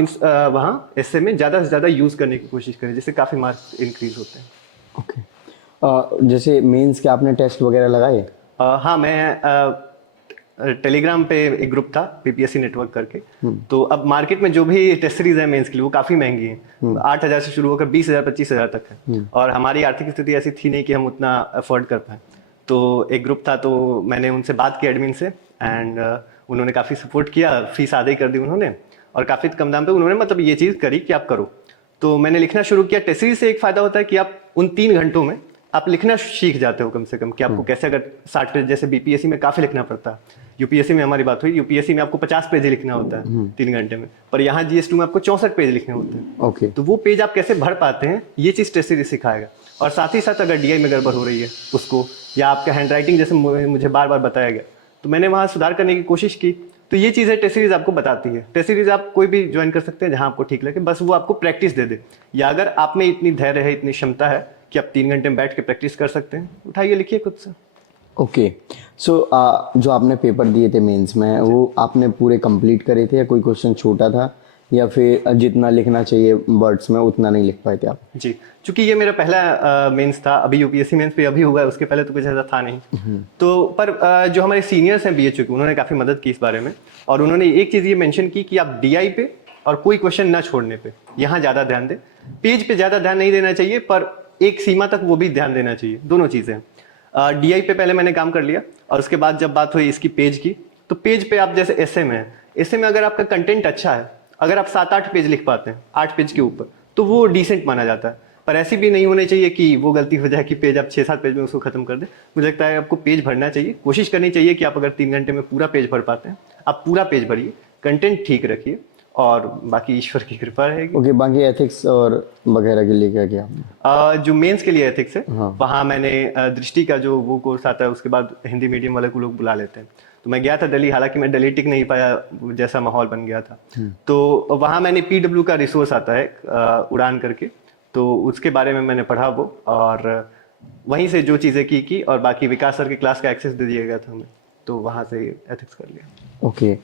वहाँ एस्से में ज़्यादा से ज़्यादा यूज़ करने की कोशिश करें, जिससे काफ़ी मार्क्स इंक्रीज होते हैं। ओके। जैसे मेंस के आपने टेस्ट वगैरह लगाए? हाँ, मैं टेलीग्राम पे एक ग्रुप था पीपीएससी नेटवर्क करके, तो अब मार्केट में जो भी टेस्ट सीरीज है मेंस के लिए वो काफ़ी महंगी है। 8,000 से शुरू होकर 20,000 25,000 तक है, और हमारी आर्थिक स्थिति ऐसी थी नहीं कि हम उतना अफोर्ड कर पाए। तो एक ग्रुप था, तो मैंने उनसे बात की एडमिन से, एंड उन्होंने काफ़ी सपोर्ट किया, फीस आधे कर दी उन्होंने, और काफ़ी कम दाम पे उन्होंने मतलब ये चीज़ करी कि आप करो। तो मैंने लिखना शुरू किया। टेस्ट सीरीज से एक फ़ायदा होता है कि आप उन 3 घंटों में आप लिखना सीख जाते हो कम से कम, कि आपको कैसे, अगर 60 पेज, जैसे बीपीएससी में काफ़ी लिखना पड़ता है, यूपीएससी में हमारी बात हुई, यूपीएससी में आपको 50 पेज लिखना होता है 3 घंटे में, पर यहाँ जीएस2 में आपको 64 पेज लिखने होते हैं। ओके। तो वो पेज आप कैसे भर पाते हैं, ये चीज़ टेस्ट सीरीज सिखाएगा। और साथ ही साथ अगर डीआई में गड़बड़ हो रही है उसको, या आपका हैंड राइटिंग जैसे मुझे बार बार बताया गया, तो मैंने वहाँ सुधार करने की कोशिश की। तो ये चीज़ है, टेस्ट सीरीज आपको बताती है। टेस्ट सीरीज आप कोई भी ज्वाइन कर सकते हैं जहाँ आपको ठीक लगे, बस वो आपको प्रैक्टिस दे दे, या अगर आप में इतनी धैर्य है, इतनी क्षमता है कि आप 3 घंटे में बैठ के प्रैक्टिस कर सकते हैं, उठाइए, लिखिए खुद से। ओके। सो जो आपने पेपर दिए थे मेंस में, वो आपने पूरे कंप्लीट करे थे या कोई क्वेश्चन छोटा था, या फिर जितना लिखना चाहिए वर्ड्स में उतना नहीं लिख पाए थे आप? जी, चूंकि ये मेरा पहला मेंस था, अभी यूपीएससी मेंस पे अभी हुआ है, उसके पहले तो कुछ ऐसा था नहीं। तो पर जो हमारे सीनियर्स हैं बीएचयू के, उन्होंने काफ़ी मदद की इस बारे में, और उन्होंने एक चीज़ ये मेंशन की कि आप डीआई पे और कोई क्वेश्चन ना छोड़ने पे, यहाँ ज़्यादा ध्यान दें। पेज पे ज़्यादा ध्यान नहीं देना चाहिए, पर एक सीमा तक वो भी ध्यान देना चाहिए, दोनों चीज़ें। डीआई पे पहले मैंने काम कर लिया, और उसके बाद जब बात हुई इसकी पेज की, तो पेज पे आप जैसे एस्से में है, एस्से में अगर आपका कंटेंट अच्छा है, अगर आप 7-8 पेज लिख पाते हैं 8 पेज के ऊपर, तो वो डिसेंट माना जाता है। पर ऐसी भी नहीं होनी चाहिए कि वो गलती हो जाए कि पेज आप 6-7 पेज में उसको खत्म कर दें। मुझे लगता है आपको पेज भरना चाहिए, कोशिश करनी चाहिए कि आप अगर 3 घंटे में पूरा पेज भर पाते हैं, आप पूरा पेज भरिए, कंटेंट ठीक रखिए, और बाकी ईश्वर की कृपा रहेगी। ओके। बाकी एथिक्स और वगैरह के लिए क्या किया आपने? जो मेंस के लिए एथिक्स है, हाँ। वहाँ मैंने दृष्टि का जो वो कोर्स आता है, उसके बाद हिंदी मीडियम वाले को लोग बुला लेते हैं, तो मैं गया था दिल्ली। हालांकि मैं दिल्ली टिक नहीं पाया, जैसा माहौल बन गया था। तो वहाँ मैंने पीडब्ल्यू का रिसोर्स आता है उड़ान करके, तो उसके बारे में मैंने पढ़ा वो, और वहीं से जो चीज़ें की, और बाकी विकास सर की क्लास का एक्सेस दे दिया गया था हमें, तो वहाँ से एथिक्स कर लिया। ओके।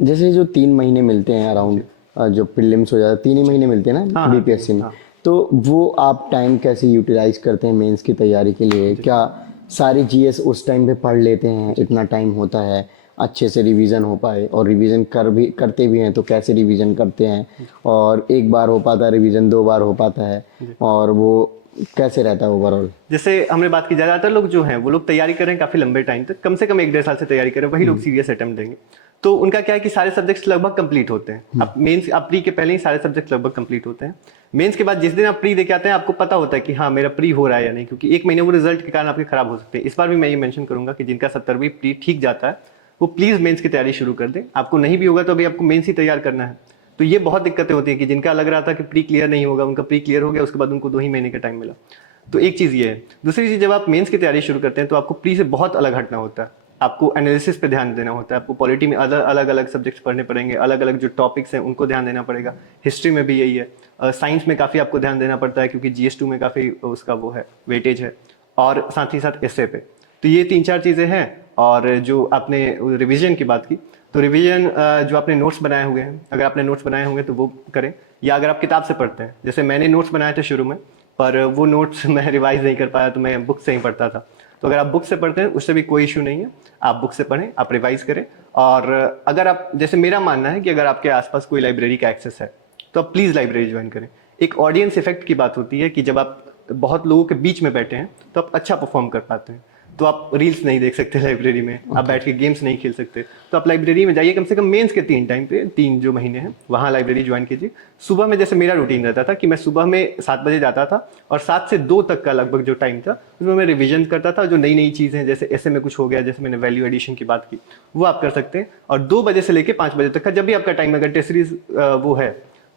जैसे जो 3 महीने मिलते हैं अराउंड, जो प्रीलिम्स हो जाता है 3 ही महीने मिलते हैं ना बीपीएससी में, तो वो आप टाइम कैसे यूटिलाइज करते हैं मेंस की तैयारी के लिए? क्या सारी जीएस उस टाइम पे पढ़ लेते हैं, इतना टाइम होता है, अच्छे से रिवीजन हो पाए, और रिवीजन करते भी हैं तो कैसे रिवीजन करते हैं, और एक बार हो पाता है रिवीजन, 2 बार हो पाता है, और वो कैसे रहता है ओवरऑल? जैसे हमने बात की, ज़्यादातर लोग जो हैं वो लोग तैयारी कर रहे हैं काफ़ी लंबे टाइम तक, कम से कम 1-1.5 साल से तैयारी कर रहे हैं, वही लोग सीरियस अटेम्प्ट देंगे। तो उनका क्या है कि सारे सब्जेक्ट्स लगभग कंप्लीट होते हैं। अब मेंस, आप प्री के पहले ही सारे सब्जेक्ट लगभग कंप्लीट होते हैं। मेंस के बाद जिस दिन आप प्री देके आते हैं, आपको पता होता है कि हाँ मेरा प्री हो रहा है या नहीं, क्योंकि 1 महीने वो रिजल्ट के कारण आपके खराब हो सकते हैं। इस बार भी मैं ये मेंशन करूंगा कि जिनका 70वीं प्री ठीक जाता है, वो प्लीज़ मेंस की तैयारी शुरू कर दें। आपको नहीं भी होगा तो अभी आपको मेंस ही तैयार करना है, तो ये बहुत दिक्कतें होती हैं कि जिनका लग रहा था कि प्री क्लियर नहीं होगा, उनका प्री क्लियर हो गया, उसके बाद उनको 2 ही महीने का टाइम मिला। तो एक चीज़ ये है। दूसरी चीज़, जब आप मेंस की तैयारी शुरू करते हैं तो आपको प्री से बहुत अलग हटना होता है। आपको एनालिसिस पे ध्यान देना होता है, आपको पॉलिटी में अलग अलग सब्जेक्ट्स पढ़ने पड़ेंगे, अलग अलग जो टॉपिक्स हैं उनको ध्यान देना पड़ेगा। हिस्ट्री में भी यही है, साइंस में काफ़ी आपको ध्यान देना पड़ता है क्योंकि GS2 में काफ़ी उसका वो है, वेटेज है, और साथ ही साथ एसए पे। तो ये 3-4 चीज़ें हैं। और जो आपने रिवीजन की बात की, तो रिवीजन जो आपने नोट्स बनाए हुए हैं, अगर आपने नोट्स बनाए होंगे तो वो करें, या अगर आप किताब से पढ़ते हैं, जैसे मैंने नोट्स बनाए थे शुरू में, पर वो नोट्स मैं रिवाइज नहीं कर पाया तो मैं बुक से ही पढ़ता था। तो अगर आप बुक से पढ़ते हैं उससे भी कोई इशू नहीं है, आप बुक से पढ़ें, आप रिवाइज करें। और अगर आप, जैसे मेरा मानना है कि अगर आपके आसपास कोई लाइब्रेरी का एक्सेस है तो आप प्लीज़ लाइब्रेरी ज्वाइन करें। एक ऑडियंस इफेक्ट की बात होती है कि जब आप बहुत लोगों के बीच में बैठे हैं तो आप अच्छा परफॉर्म कर पाते हैं। तो आप रील्स नहीं देख सकते लाइब्रेरी में, आप बैठ के गेम्स नहीं खेल सकते, तो आप लाइब्रेरी में जाइए, कम से कम मेंस के 3 टाइम पे, 3 जो महीने हैं वहाँ लाइब्रेरी ज्वाइन कीजिए। सुबह में जैसे मेरा रूटीन रहता था कि मैं सुबह में 7 बजे जाता था और 7 से 2 तक का लगभग जो टाइम था उसमें मैं रिविजन करता था। जो नई नई चीज़ें, जैसे ऐसे में कुछ हो गया, जैसे मैंने वैल्यू एडिशन की बात की, वो आप कर सकते हैं। और 2 बजे से लेकर 5 बजे तक का जब भी आपका टाइम, अगर टेस्ट सीरीज वो है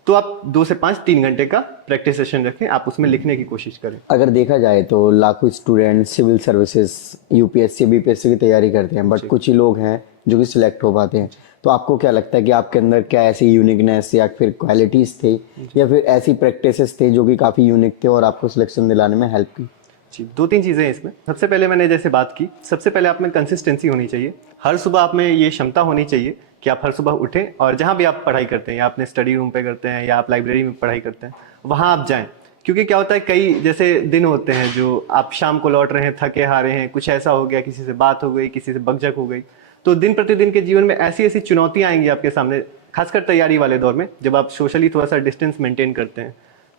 तो आप 2 से 5 3 घंटे का प्रैक्टिस सेशन रखें, आप उसमें लिखने की कोशिश करें। अगर देखा जाए तो लाखों student civil services, UPSC, BPSC की तैयारी करते हैं, बट कुछ ही लोग हैं जो कि सिलेक्ट हो पाते हैं। तो आपको क्या लगता है कि आपके अंदर क्या ऐसी यूनिकनेस या फिर क्वालिटीज़ थे या फिर ऐसी प्रैक्टिसेस थे जो कि काफ़ी यूनिक थे और आपको सिलेक्शन दिलाने में हेल्प की? जी, 2-3 चीज़ें हैं इसमें। सबसे पहले मैंने जैसे बात की, सबसे पहले आप में कंसिस्टेंसी होनी चाहिए। हर सुबह आप में ये क्षमता होनी चाहिए कि आप हर सुबह उठें और जहाँ भी आप पढ़ाई करते हैं, या अपने स्टडी रूम पे करते हैं या आप लाइब्रेरी में पढ़ाई करते हैं, वहाँ आप जाएँ। क्योंकि क्या होता है, कई जैसे दिन होते हैं जो आप शाम को लौट रहे हैं, थके हारे हैं, कुछ ऐसा हो गया, किसी से बात हो गई, किसी से बकझक हो गई। तो दिन प्रतिदिन के जीवन में ऐसी-ऐसी चुनौतियाँ आएँगी आपके सामने, खासकर तैयारी वाले दौर में, जब आप सोशली थोड़ा-सा डिस्टेंस मेंटेन करते हैं।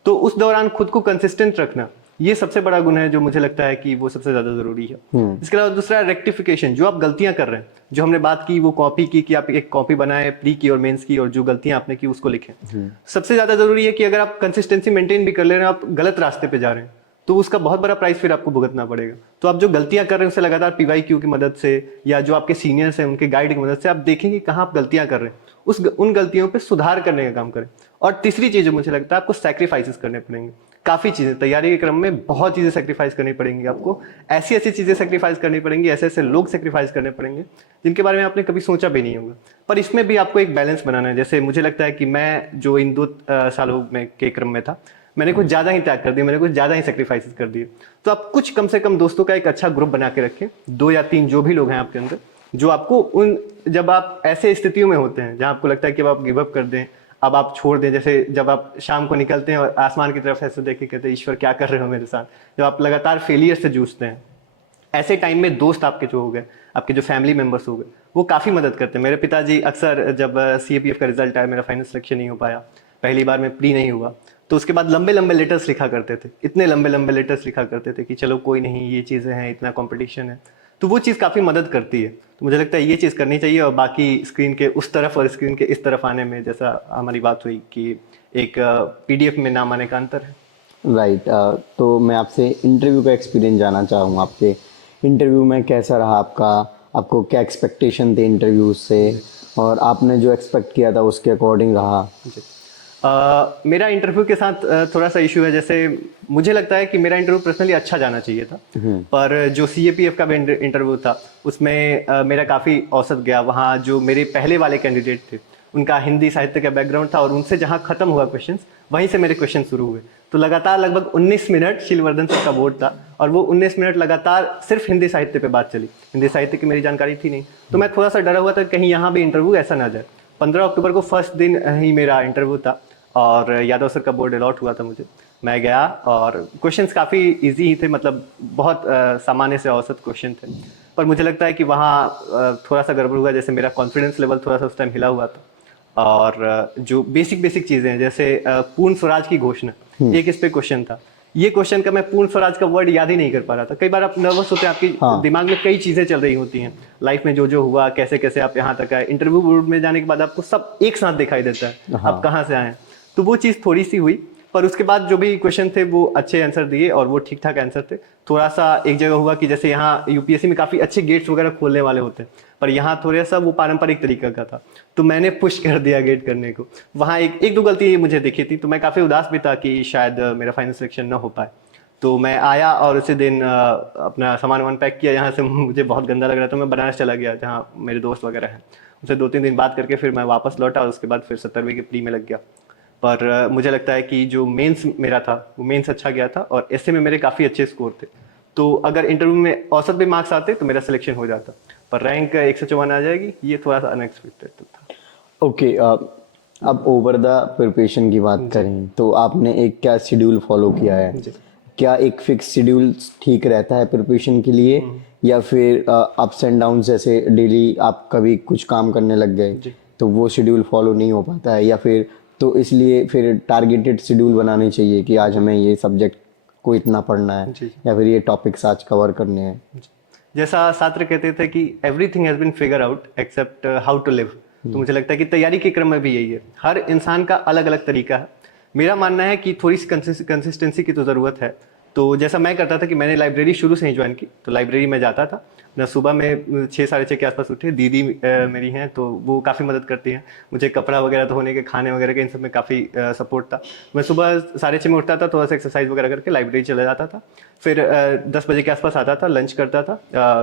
तो उस दौरान खुद को कंसिस्टेंट रखना, ये सबसे बड़ा गुण है जो मुझे लगता है कि वो सबसे ज्यादा जरूरी है। इसके अलावा दूसरा रेक्टिफिकेशन, जो आप गलतियां कर रहे हैं, जो हमने बात की वो कॉपी की कि आप एक कॉपी बनाए प्री की और मेंस की, और जो गलतियां आपने की उसको लिखें। सबसे ज्यादा जरूरी है कि अगर आप कंसिस्टेंसी मेंटेन भी कर ले रहे हैं, आप गलत रास्ते पे जा रहे हैं, तो उसका बहुत बड़ा प्राइस फिर आपको भुगतना पड़ेगा। तो आप जो गलतियां कर रहे हैं उससे लगातार PYQ की मदद से, या जो आपके सीनियर्स हैं उनके गाइड की मदद से आप देखेंगे कहाँ आप गलतियां कर रहे हैं, उन गलतियों पे सुधार करने का काम करें। और तीसरी चीज जो मुझे लगता है, आपको सैक्रिफाइसेस करने पड़ेंगे। काफ़ी चीज़ें तैयारी के क्रम में बहुत चीज़ें सेक्रीफाइस करनी पड़ेंगी आपको, ऐसी ऐसी चीज़ें सेक्रीफाइस करनी पड़ेंगी, ऐसे ऐसे लोग सेक्रीफाइस करने पड़ेंगे जिनके बारे में आपने कभी सोचा भी नहीं होगा। पर इसमें भी आपको एक बैलेंस बनाना है। जैसे मुझे लगता है कि मैं जो इन 2 सालों में के क्रम में था, मैंने कुछ ज़्यादा ही त्याग कर दिया, मैंने कुछ ज़्यादा ही सेक्रीफाइसेस कर दिए। तो आप कुछ कम से कम दोस्तों का एक अच्छा ग्रुप बना के रखें, 2 या 3 जो भी लोग हैं आपके अंदर, जो आपको जब आप ऐसे स्थितियों में होते हैं जहाँ आपको लगता है कि अब आप गिव अप कर दें, अब आप छोड़ दें, जैसे जब आप शाम को निकलते हैं और आसमान की तरफ ऐसे देख के कहते हैं ईश्वर क्या कर रहे हो मेरे साथ, जब आप लगातार फेलियर से जूझते हैं, ऐसे टाइम में दोस्त आपके जो हो गए, आपके जो फैमिली मेंबर्स हो गए, वो काफ़ी मदद करते हैं। मेरे पिताजी अक्सर, जब CAPF का रिजल्ट आया, मेरा फाइनल सिलेक्शन नहीं हो पाया, पहली बार में प्री नहीं हुआ, तो उसके बाद लंबे लंबे लेटर्स लिखा करते थे, इतने लंबे लंबे लेटर्स लिखा करते थे कि चलो कोई नहीं, ये चीज़ें हैं, इतना कंपटीशन है। तो वो चीज़ काफ़ी मदद करती है। तो मुझे लगता है ये चीज़ करनी चाहिए। और बाकी स्क्रीन के उस तरफ और स्क्रीन के इस तरफ आने में, जैसा हमारी बात हुई कि एक PDF में नाम आने का अंतर है। राइट। तो मैं आपसे इंटरव्यू का एक्सपीरियंस जानना चाहूँगा। आपके इंटरव्यू में कैसा रहा आपका? आपको क्या एक्सपेक्टेशन थे इंटरव्यू से, और आपने जो एक्सपेक्ट किया था उसके अकॉर्डिंग रहा? जी। मेरा इंटरव्यू के साथ थोड़ा सा इशू है। जैसे मुझे लगता है कि मेरा इंटरव्यू पर्सनली अच्छा जाना चाहिए था, पर जो CAPF का भी इंटरव्यू था उसमें मेरा काफ़ी औसत गया। वहाँ जो मेरे पहले वाले कैंडिडेट थे, उनका हिंदी साहित्य का बैकग्राउंड था, और उनसे जहाँ खत्म हुआ क्वेश्चंस, वहीं से मेरे क्वेश्चन शुरू हुए। तो लगातार लगभग 19 मिनट शीलवर्धन सर का बोर्ड था, और वो 19 मिनट लगातार सिर्फ हिंदी साहित्य पे बात चली। हिंदी साहित्य की मेरी जानकारी थी नहीं, तो मैं थोड़ा सा डरा हुआ था कहीं यहाँ भी इंटरव्यू ऐसा ना जाए। 15 अक्टूबर को फर्स्ट दिन ही मेरा इंटरव्यू था, और यादव सर का बोर्ड अलॉट हुआ था मुझे। मैं गया और क्वेश्चंस काफ़ी इजी ही थे, मतलब बहुत सामान्य से औसत क्वेश्चन थे। पर मुझे लगता है कि वहाँ थोड़ा सा गड़बड़ हुआ। जैसे मेरा कॉन्फिडेंस लेवल थोड़ा सा उस टाइम हिला हुआ था, और जो बेसिक चीज़ें हैं, जैसे पूर्ण स्वराज की घोषणा, एक इस पे क्वेश्चन था। ये क्वेश्चन का मैं पूर्ण स्वराज का वर्ड याद ही नहीं कर पा रहा था। कई बार आप नर्वस होते हैं, आपकी दिमाग में कई चीज़ें चल रही होती हैं, लाइफ में जो जो हुआ, कैसे कैसे आप यहाँ तक आए। इंटरव्यू बोर्ड में जाने के बाद आपको सब एक साथ दिखाई देता है, आप कहाँ से आए। तो वो चीज़ थोड़ी सी हुई, पर उसके बाद जो भी क्वेश्चन थे वो अच्छे आंसर दिए और वो ठीक ठाक आंसर थे। थोड़ा सा एक जगह हुआ कि जैसे यहाँ यूपीएससी में काफ़ी अच्छे गेट्स वगैरह खोलने वाले होते हैं, पर यहाँ थोड़ा सा वो पारंपरिक तरीका का था, तो मैंने पुश कर दिया गेट करने को। वहाँ एक दो गलती मुझे दिखी थी, तो मैं काफ़ी उदास भी था कि शायद मेरा फाइनल सिलेक्शन ना हो पाए। तो मैं आया और उसी दिन अपना सामान वामान पैक किया यहाँ से। मुझे बहुत गंदा लग रहा था, मैं बनारस चला गया जहाँ मेरे दोस्त वगैरह हैं, उनसे 2-3 दिन बात करके फिर मैं वापस लौटा और उसके बाद फिर 70वीं के प्री में लग गया। पर मुझे लगता है कि जो मेंस मेरा था वो मेंस अच्छा गया था और एसए में मेरे काफ़ी अच्छे स्कोर थे, तो अगर इंटरव्यू में औसत भी मार्क्स आते तो मेरा सिलेक्शन हो जाता, पर रैंक 154 आ जाएगी, ये थोड़ा सा अनएक्सपेक्टेड था। ओके, अब ओवर द प्रिपरेशन की बात करें तो आपने एक क्या शेड्यूल फॉलो किया है? क्या एक फिक्स शेड्यूल ठीक रहता है प्रिपरेशन के लिए, या फिर अप्स एंड डाउन, जैसे डेली आप कभी कुछ काम करने लग गए तो वो शेड्यूल फॉलो नहीं हो पाता है, या फिर तो इसलिए फिर टारगेटेड शेड्यूल बनानी चाहिए कि आज हमें ये सब्जेक्ट को इतना पढ़ना है या फिर ये टॉपिक्स आज कवर करने हैं? जैसा छात्र कहते थे कि everything has been figure out except how to live, तो मुझे लगता है कि तैयारी के क्रम में भी यही है, हर इंसान का अलग अलग तरीका है। मेरा मानना है कि थोड़ी सी कंसिस्टेंसी की तो ज़रूरत है। तो जैसा मैं करता था कि मैंने लाइब्रेरी शुरू से ही ज्वाइन की, तो लाइब्रेरी में जाता था ना, सुबह में 6-6:30 के आसपास उठे, दीदी मेरी हैं तो वो काफ़ी मदद करती हैं मुझे, कपड़ा वगैरह धोने के, खाने वगैरह के, इन सब में काफ़ी सपोर्ट था। मैं सुबह 6:30 में उठता था, थोड़ा सा एक्सरसाइज वगैरह करके लाइब्रेरी चला जाता था, फिर 10 बजे के आसपास आता था, लंच करता था,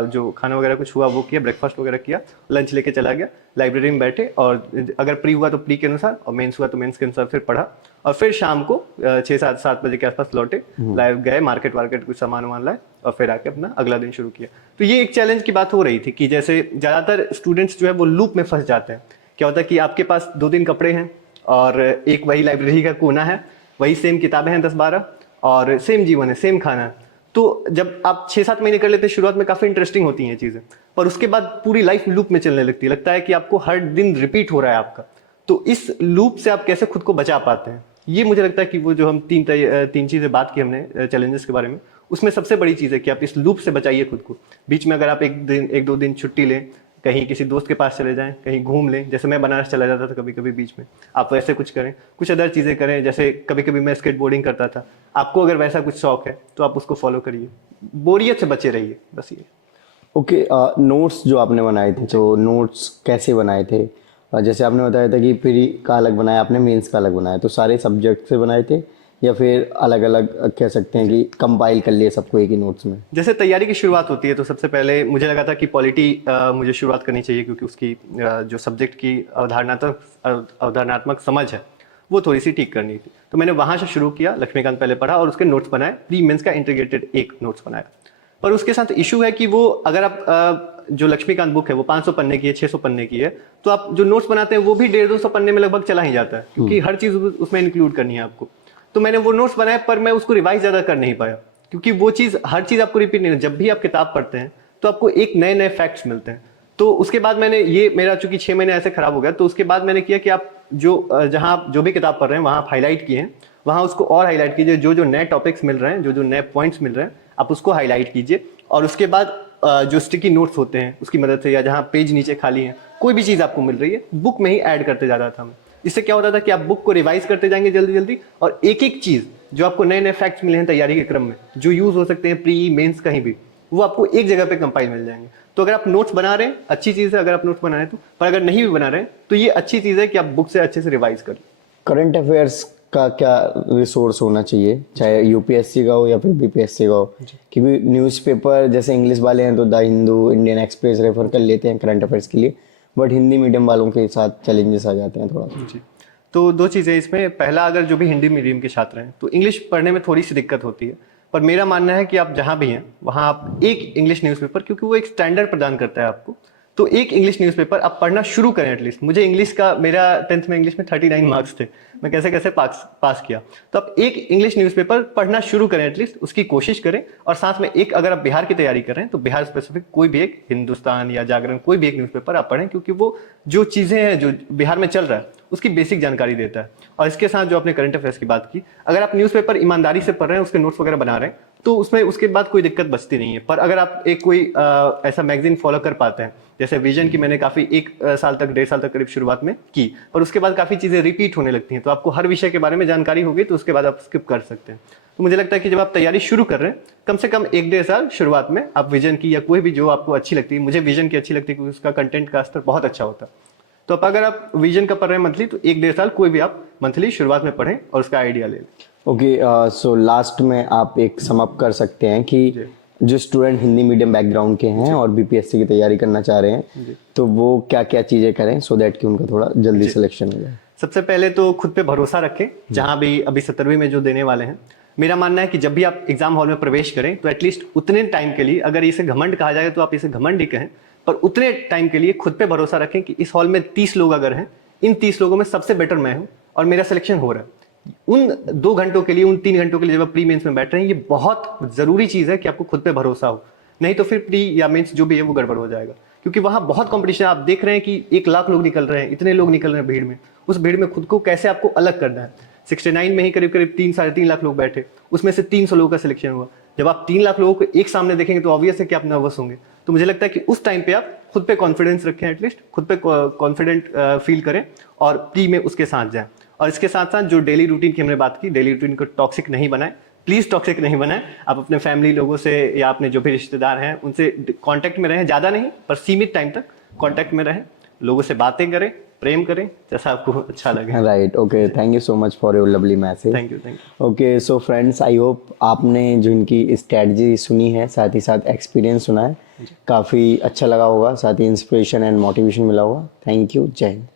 जो खाना वगैरह कुछ हुआ वो किया, ब्रेकफास्ट वगैरह किया, लंच लेके चला गया, लाइब्रेरी में बैठे और अगर प्री हुआ तो प्री के अनुसार और मेंस हुआ तो मेंस के अनुसार फिर पढ़ा, और फिर शाम को 6-7 बजे के आसपास लौटे, लाइव गए मार्केट वार्केट कुछ सामान वामान लाए और फिर आके अपना अगला दिन शुरू किया। तो ये एक चैलेंज की बात हो रही थी कि जैसे ज़्यादातर स्टूडेंट्स जो है वो लूप में फंस जाते हैं। क्या होता है कि आपके पास 2-3 कपड़े हैं और एक वही लाइब्रेरी का कोना है, वही सेम किताबें हैं 10-12 और सेम जीवन है, सेम खाना है। तो जब आप 6-7 महीने कर लेते हैं शुरुआत में काफ़ी इंटरेस्टिंग होती हैं चीज़ें, पर उसके बाद पूरी लाइफ लूप में चलने लगती है, लगता है कि आपको हर दिन रिपीट हो रहा है आपका। तो इस लूप से आप कैसे खुद को बचा पाते हैं, ये मुझे लगता है कि वो जो हम तीन चीज़ें बात की हमने चैलेंजेस के बारे में, उसमें सबसे बड़ी चीज़ है कि आप इस लूप से बचाइए खुद को। बीच में अगर आप 1-2 दिन छुट्टी लें, कहीं किसी दोस्त के पास चले जाएं, कहीं घूम लें, जैसे मैं बनारस चला जाता था कभी कभी बीच में, आप वैसे कुछ करें, कुछ अदर चीज़ें करें, जैसे कभी कभी मैं स्केट बोर्डिंग करता था, आपको अगर वैसा कुछ शौक है तो आप उसको फॉलो करिए, बोरियत से बचे रहिए, बस ये। ओके, नोट्स जो आपने बनाए थे, तो नोट्स कैसे बनाए थे? जैसे आपने बताया था कि प्री का अलग बनाया आपने, मेंस का अलग बनाया, तो सारे सब्जेक्ट से बनाए थे या फिर अलग अलग कह सकते हैं कि कंपाइल कर लिए सबको एक ही नोट्स में? जैसे तैयारी की शुरुआत होती है तो सबसे पहले मुझे लगा था कि पॉलिटी मुझे शुरुआत करनी चाहिए, क्योंकि उसकी जो सब्जेक्ट की अवधारणात्मक समझ है वो थोड़ी सी ठीक करनी थी, तो मैंने वहाँ से शुरू किया, लक्ष्मीकांत पहले पढ़ा और उसके नोट्स बनाए, प्री मेंस का इंटीग्रेटेड एक नोट्स बनाया। पर उसके साथ इशू है कि वो अगर आप जो लक्ष्मीकांत बुक है वो 500 पन्ने की है, 600 पन्ने की है, तो आप जो नोट्स बनाते हैं वो भी 150-200 पन्ने में लगभग चला ही जाता है, क्योंकि हर चीज़ उसमें इंक्लूड करनी है आपको। तो मैंने वो नोट्स बनाए पर मैं उसको रिवाइज ज़्यादा कर नहीं पाया, क्योंकि वो चीज़ हर चीज़ आपको रिपीट नहीं, जब भी आप किताब पढ़ते हैं तो आपको एक नए नए फैक्ट्स मिलते हैं। तो उसके बाद मैंने ये मेरा चूंकि 6 महीने ऐसे खराब हो गया, तो उसके बाद मैंने किया कि आप जहाँ आप जो भी किताब पढ़ रहे हैं वहाँ आप हाईलाइट किए हैं, वहाँ उसको और हाईलाइट कीजिए, जो जो नए टॉपिक्स मिल रहे हैं, जो जो नए पॉइंट्स मिल रहे हैं आप उसको हाईलाइट कीजिए, और उसके बाद जो स्टिकी नोट्स होते हैं उसकी मदद से, या जहाँ पेज नीचे खाली हैं, कोई भी चीज़ आपको मिल रही है बुक में ही ऐड करते जाता था मैं। इससे क्या होता था कि आप बुक को रिवाइज करते जाएंगे जल्दी जल्दी, और एक एक चीज़ जो आपको नए नए फैक्ट्स मिले हैं तैयारी के क्रम में, जो यूज़ हो सकते हैं प्री मेंस कहीं भी, वो आपको एक जगह पे कंपाइल मिल जाएंगे। तो अगर आप नोट्स बना रहे हैं अच्छी चीज़ है, अगर आप नोट्स बना रहे हैं तो, पर अगर नहीं भी बना रहे हैं तो ये अच्छी चीज़ है कि आप बुक से अच्छे से रिवाइज करें। करंट अफेयर्स का क्या रिसोर्स होना चाहिए, चाहे यूपीएससी का हो या फिर बीपीएससी का हो? क्योंकि न्यूज़पेपर जैसे इंग्लिश वाले हैं तो the Hindu, Indian express refer कर लेते हैं करंट अफेयर्स के लिए, बट हिंदी मीडियम वालों के साथ चैलेंजेस आ जाते हैं थोड़ा सा। जी, तो 2 चीज़ें इसमें, पहला अगर जो भी हिंदी मीडियम के छात्र हैं तो इंग्लिश पढ़ने में थोड़ी सी दिक्कत होती है, पर मेरा मानना है कि आप जहाँ भी हैं वहाँ आप एक इंग्लिश न्यूज़पेपर, क्योंकि वो एक स्टैंडर्ड प्रदान करता है आपको, तो एक इंग्लिश न्यूज़पेपर आप पढ़ना शुरू करें एटलीस्ट। मुझे इंग्लिश का, मेरा 10th में इंग्लिश में 39 मार्क्स थे, मैं कैसे कैसे पास किया, तो आप एक इंग्लिश न्यूज़पेपर पढ़ना शुरू करें एटलीस्ट, उसकी कोशिश करें। और साथ में एक, अगर आप बिहार की तैयारी कर रहे हैं तो बिहार स्पेसिफिक कोई भी एक, हिंदुस्तान या जागरण, कोई भी एक न्यूज़पेपर आप पढ़ें, क्योंकि वो जो चीज़ें हैं जो बिहार में चल रहा है उसकी बेसिक जानकारी देता है। और इसके साथ जो आपने करंट अफेयर्स की बात की, अगर आप न्यूज़पेपर ईमानदारी से पढ़ रहे हैं, उसके नोट्स वगैरह बना रहे हैं, तो उसमें उसके बाद कोई दिक्कत बचती नहीं है। पर अगर आप एक कोई ऐसा मैगजीन फॉलो कर पाते हैं जैसे विजन की मैंने काफ़ी 1 साल तक 1.5 साल तक करीब शुरुआत में की, पर उसके बाद काफ़ी चीज़ें रिपीट होने लगती हैं, तो आपको हर विषय के बारे में जानकारी हो गई तो उसके बाद आप स्किप कर सकते हैं। तो मुझे लगता है कि जब आप तैयारी शुरू कर रहे हैं, कम से कम 1-1.5 साल शुरुआत में आप विजन की या कोई भी जो आपको अच्छी लगती है, मुझे विजन की अच्छी लगती है क्योंकि उसका कंटेंट का स्तर बहुत अच्छा होता है। तो अब अगर आप विजन का पढ़ रहे हैं मंथली, तो 1-1.5 साल कोई भी आप मंथली शुरुआत में पढ़ें और उसका आइडिया ले लें। ओके, सो लास्ट में आप एक सम अप कर सकते हैं कि जो स्टूडेंट हिंदी मीडियम बैकग्राउंड के हैं और बीपीएससी की तैयारी करना चाह रहे हैं तो वो क्या क्या चीज़ें करें सो दैट कि उनका थोड़ा जल्दी सिलेक्शन हो जाए। सबसे पहले तो खुद पे भरोसा रखें, जहां भी अभी 17वीं में जो देने वाले हैं। मेरा मानना है कि जब भी आप एग्जाम हॉल में प्रवेश करें तो एटलीस्ट उतने टाइम के लिए, अगर इसे घमंड कहा जाए तो आप इसे घमंड ही कहें, पर उतने टाइम के लिए खुद पे भरोसा रखें कि इस हॉल में 30 लोग अगर हैं, इन 30 लोगों में सबसे बेटर मैं हूं और मेरा सिलेक्शन हो रहा है। उन 2 घंटों के लिए, उन 3 घंटों के लिए जब आप प्री मेंस में बैठ रहे हैं, ये बहुत जरूरी चीज है कि आपको खुद पे भरोसा हो, नहीं तो फिर प्री या मेंस जो भी है वो गड़बड़ हो जाएगा। क्योंकि वहां बहुत कंपटीशन, आप देख रहे हैं कि 1 लाख लोग निकल रहे हैं, इतने लोग निकल रहे हैं भीड़ में, उस भीड़ में खुद को कैसे आपको अलग करना है। 69 में ही करीब करीब 3-3.5 लाख लोग बैठे, उसमें से 300 लोगों का सिलेक्शन हुआ। जब आप 3 लाख लोगों को एक सामने देखेंगे तो ऑब्वियस है कि आप नर्वस होंगे। तो मुझे लगता है कि उस टाइम पे आप खुद पे कॉन्फिडेंस रखें, एटलीस्ट खुद पे कॉन्फिडेंट फील करें और प्री में उसके साथ जाएं। और इसके साथ साथ जो डेली रूटीन की हमने बात की, डेली रूटीन को टॉक्सिक नहीं बनाएं, प्लीज टॉक्सिक नहीं बनाएं। आप अपने फैमिली लोगों से या अपने जो भी रिश्तेदार हैं उनसे कांटेक्ट में रहें, ज्यादा नहीं पर सीमित टाइम तक कांटेक्ट में रहें, लोगों से बातें करें, प्रेम करें, जैसा आपको अच्छा लगे। Right, okay, thank you so much for your lovely message. Thank you. Okay, so friends, I hope आपने जो इनकी स्ट्रेटजी सुनी है, साथ ही साथ एक्सपीरियंस सुना है, काफ़ी अच्छा लगा होगा, साथ ही इंस्पिरेशन एंड मोटिवेशन मिला होगा। थैंक यू, जय हिंद।